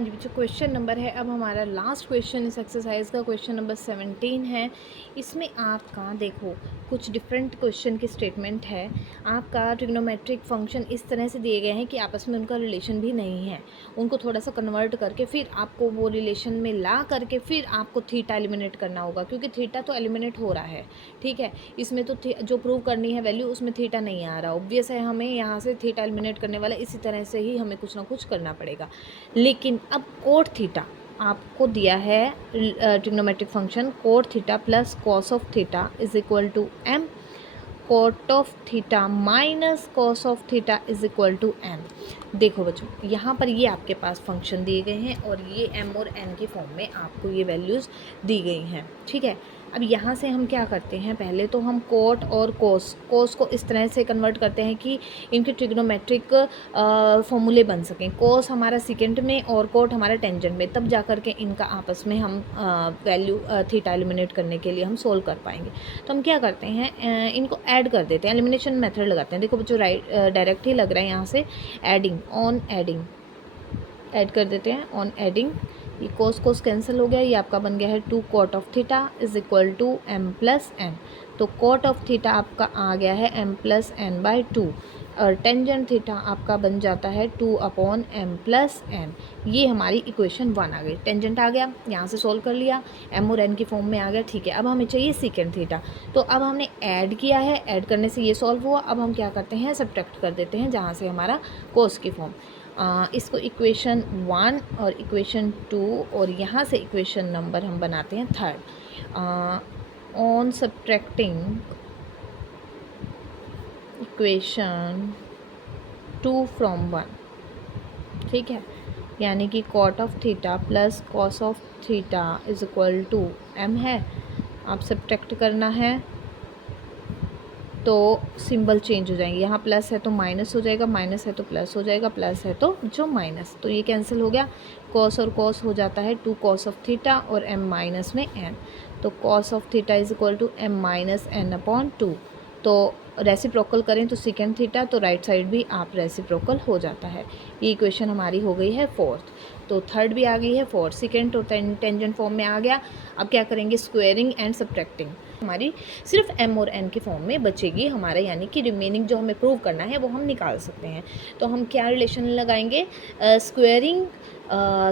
जी बच्चों, question number है अब हमारा लास्ट क्वेश्चन इस एक्सरसाइज का क्वेश्चन नंबर 17 है। इसमें आपका देखो कुछ डिफरेंट क्वेश्चन की स्टेटमेंट है। आपका ट्रिग्नोमेट्रिक फंक्शन इस तरह से दिए गए हैं कि आपस में उनका रिलेशन भी नहीं है। उनको थोड़ा सा कन्वर्ट करके फिर आपको वो रिलेशन में ला करके फिर आपको थीटा एलिमिनेट करना होगा, क्योंकि थीटा तो एलिमिनेट हो रहा है। ठीक है, इसमें तो जो प्रूव करनी है वैल्यू उसमें थीटा नहीं आ रहा। ऑब्वियस है, हमें यहाँ से थीटा एलिमिनेट करने वाला इसी तरह से ही हमें कुछ ना कुछ करना पड़ेगा। लेकिन अब कोट थीटा आपको दिया है, trigonometric function cot theta plus cos of theta is equal to M, cot of theta minus cos of theta is equal to M. देखो बच्चों, यहाँ पर ये आपके पास फंक्शन दिए गए हैं और ये एम और एन की फॉर्म में आपको ये वैल्यूज़ दी गई हैं। ठीक है, अब यहाँ से हम क्या करते हैं, पहले तो हम कोट और कोस को इस तरह से कन्वर्ट करते हैं कि इनके ट्रिग्नोमेट्रिक फॉर्मूले बन सकें। कोस हमारा सेकेंड में और कोट हमारा टेंजेंट में, तब जा कर के इनका आपस में हम वैल्यू थीटा एलिमिनेट करने के लिए हम सोल्व कर पाएंगे। तो हम क्या करते हैं, इनको ऐड कर देते हैं, एलिमिनेशन मेथड लगाते हैं। देखो बच्चों, डायरेक्ट ही लग रहा है यहाँ से, एडिंग ऑन एडिंग ऐड कर देते हैं ऑन एडिंग। ये कोस कैंसिल हो गया, ये आपका बन गया है 2 cot of theta is equal to M plus N. तो कॉट ऑफ थीटा आपका आ गया है एम प्लस एन बाई 2 और टेंजेंट थीटा आपका बन जाता है 2 अपॉन एम प्लस एन। ये हमारी इक्वेशन 1 आ गई। टेंजेंट आ गया, यहाँ से सोल्व कर लिया, एम और एन की फॉर्म में आ गया। ठीक है, अब हमें चाहिए सीकेंड थीटा। तो अब हमने ऐड किया है, ऐड करने से ये सॉल्व हुआ। अब हम क्या करते हैं, सब्ट्रैक्ट कर देते हैं जहाँ से हमारा कोस की फॉर्म। इसको इक्वेशन 1 और इक्वेशन 2 और यहाँ से इक्वेशन नंबर हम बनाते हैं 3rd। On subtracting equation 2 from 1, ठीक है, यानी कि cot of theta plus cos of theta is equal to M है। आप सब्ट्रैक्ट करना है तो सिंबल चेंज हो जाएंगे, यहाँ प्लस है तो माइनस हो जाएगा, माइनस है तो प्लस हो जाएगा, प्लस है तो जो माइनस, तो ये कैंसिल हो गया। कॉस और कॉस हो जाता है 2 कॉस ऑफ थीटा और एम माइनस में एन। तो cos of theta is equal to m minus n upon 2। तो रेसिप्रोकल करें तो सेकेंड थीटा, तो राइट साइड भी आप रेसिप्रोकल हो जाता है। ये इक्वेशन हमारी हो गई है 4th। तो 3rd भी आ गई है, 4th सेकेंड तो टेंजेंट फॉर्म में आ गया। अब क्या करेंगे, स्क्वेयरिंग एंड सब्ट्रैक्टिंग। हमारी सिर्फ एम और एन की फॉर्म में बचेगी हमारे, यानी कि रिमेनिंग जो हमें प्रूव करना है वो हम निकाल सकते हैं। तो हम क्या रिलेशन लगाएंगे, squaring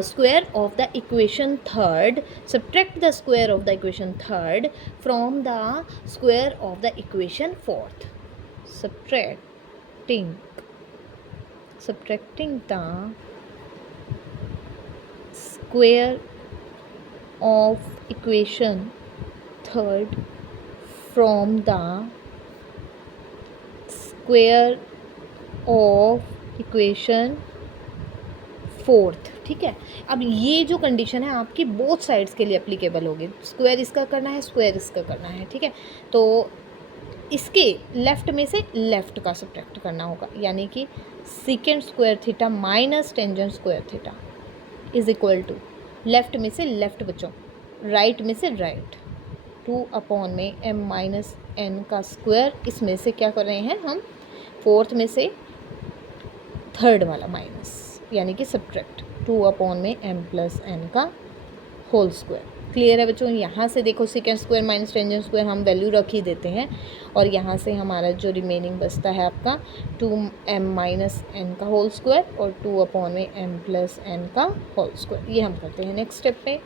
square of the equation 3rd, subtract the square of the equation 3rd from the square of the equation 4th. subtracting the square of equation 3rd from the square of equation 4th। ठीक है, अब ये जो condition है आपकी both sides के लिए applicable होगी। स्क्वायर इसका करना है, स्क्वायर इसका करना है। ठीक है, तो इसके लेफ़्ट में से लेफ़्ट का सब्ट्रैक्ट करना होगा, यानी कि secant square theta minus tangent square theta is equal to left में से लेफ़्ट बच्चों, राइट में से राइट, 2 अपॉन में एम माइनस एन का स्क्वायर। इसमें से क्या कर रहे हैं हम, 4th में से 3rd वाला माइनस, यानी कि सब्ट्रैक्ट 2 अपॉन में एम प्लस एन का होल स्क्वायर। क्लियर है बच्चों, यहाँ से देखो second square minus tangent square हम वैल्यू रख ही देते हैं और यहाँ से हमारा जो रिमेनिंग बचता है आपका 2m माइनस एन का होल स्क्वायर और 2 अपॉन में एम प्लस एन का होल स्क्वायर। ये हम करते हैं नेक्स्ट स्टेप पे।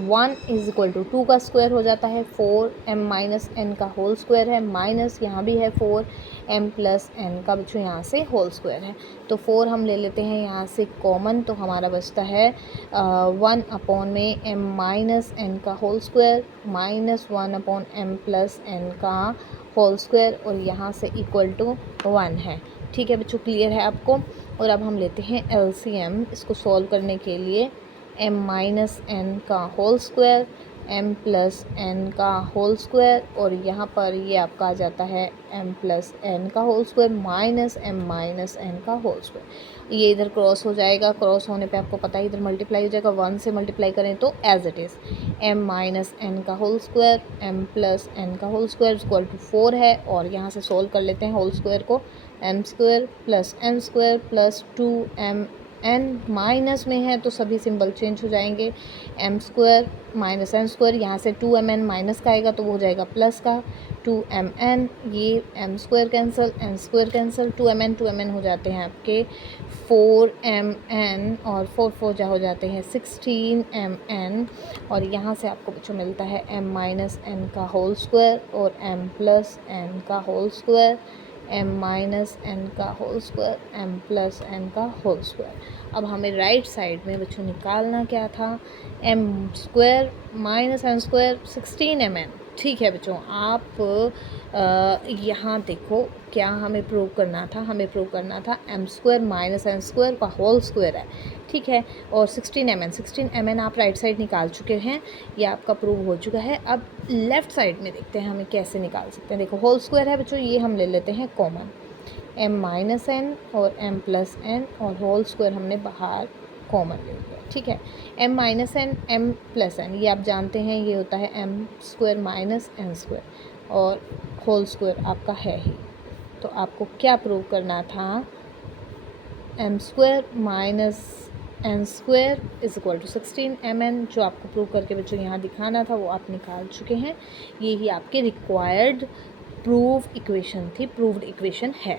1 इज इक्वल टू 2 का स्क्वायर हो जाता है 4m माइनस एन का होल स्क्वायर है, माइनस यहाँ भी है 4m प्लस एन का बच्चों यहाँ से होल स्क्वायर है। तो 4 हम ले लेते हैं यहाँ से कॉमन, तो हमारा बचता है 1 अपॉन में m माइनस एन का whole square minus 1 upon m plus n का होल स्क्वायर और यहाँ से इक्वल टू 1 है। ठीक है बच्चों, क्लियर है आपको। और अब हम लेते हैं LCM इसको सॉल्व करने के लिए, m माइनस एन का whole square m plus n का होल स्क्वायर, और यहाँ पर ये आपका आ जाता है m प्लस एन का whole square minus m minus n का होल स्क्वायर। ये इधर क्रॉस हो जाएगा, क्रॉस होने पे आपको पता है इधर मल्टीप्लाई हो जाएगा, 1 से मल्टीप्लाई करें तो as it is m minus n का whole square m plus n का होल स्क्वायर इक्वल टू 4 है। और यहाँ से सोल्व कर लेते हैं होल स्क्वायर को, m square plus n square plus 2m n minus में है तो सभी सिंबल चेंज हो जाएंगे, m square minus n square, यहाँ से 2mn माइनस का आएगा तो वो हो जाएगा प्लस का 2mn, ये m square cancel n square cancel, 2mn हो जाते हैं आपके 4mn और 4 जा हो जाते हैं 16mn, और यहाँ से आपको बच्चों मिलता है m माइनस n का होल स्क्वायर और m प्लस n का whole square, m minus n का whole square m plus n का होल स्क्वायर। अब हमें राइट साइड में बच्चों निकालना क्या था, m square minus n square 16mn। ठीक है बच्चों, आप यहाँ देखो क्या हमें प्रूव करना था, हमें प्रूव करना था m square minus n square का होल स्क्वायर है, ठीक है, और 16mn आप राइट साइड निकाल चुके हैं, ये आपका प्रूव हो चुका है। अब लेफ़्ट साइड में देखते हैं हमें कैसे निकाल सकते हैं। देखो होल स्क्वायर है बच्चों, ये हम ले लेते हैं कॉमन, m माइनस एन और m प्लस एन, और होल स्क्वायर हमने बाहर कॉमन ले लिया, ठीक है। m minus n m plus n, ये आप जानते हैं ये होता है m square minus n square, और होल स्क्वायर आपका है ही। तो आपको क्या प्रूव करना था, m square minus n square is equal to 16mn, जो आपको प्रूव करके बच्चों यहाँ दिखाना था वो आप निकाल चुके हैं। ये ही आपके रिक्वायर्ड प्रूव्ड इक्वेशन थी, प्रूव्ड इक्वेशन है।